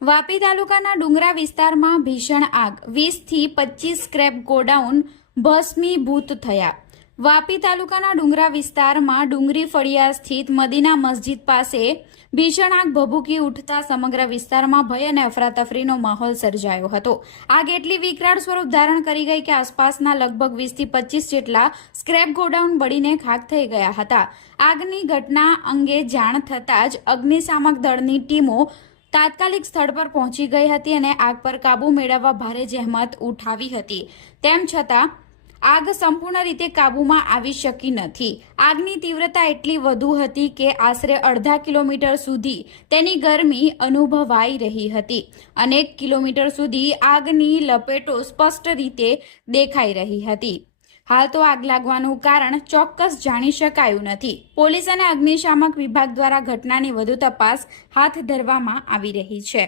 વાપી તાલુકાના ડુંગરા વિસ્તારમાં ભીષણ આગ 20 થી 25 સ્ક્રેપ ગોડાઉન ભસ્મીભૂત થયા। વાપી તાલુકાના ડુંગરા વિસ્તારમાં ડુંગરી ફળિયા સ્થિત મદીના મસ્જિદ પાસે ભીષણ આગ ભભૂકી ઉઠતા સમગ્ર વિસ્તારમાં ભય અને અફરાતફરીનો માહોલ સર્જાયો હતો। આગ એટલી વિકરાળ સ્વરૂપ ધારણ કરી ગઈ કે આસપાસના લગભગ 20 થી 25 જેટલા સ્ક્રેપ ગોડાઉન બળીને ખાખ થઈ ગયા હતા। આગની ઘટના અંગે જાણ થતાં જ અગ્નિશામક દળની ટીમો તાત્કાલિક સ્થળ પર પહોંચી ગઈ હતી અને આગ પર કાબુ મેળવવા ભારે જહેમત ઉઠાવી હતી। તેમ છતાં આગ સંપૂર્ણ રીતે કાબૂમાં આવી શકી નથી। આગની તીવ્રતા એટલી વધુ હતી કે આશરે અડધા કિલોમીટર સુધી તેની ગરમી અનુભવાઈ રહી હતી। અનેક કિલોમીટર સુધી આગની લપેટો સ્પષ્ટ રીતે દેખાઈ રહી હતી। હાલ તો આગ લાગવાનું કારણ ચોક્કસ જાણી શકાયું નથી। પોલીસ અને અગ્નિશામક વિભાગ દ્વારા ઘટનાની વધુ તપાસ હાથ ધરવામાં આવી રહી છે।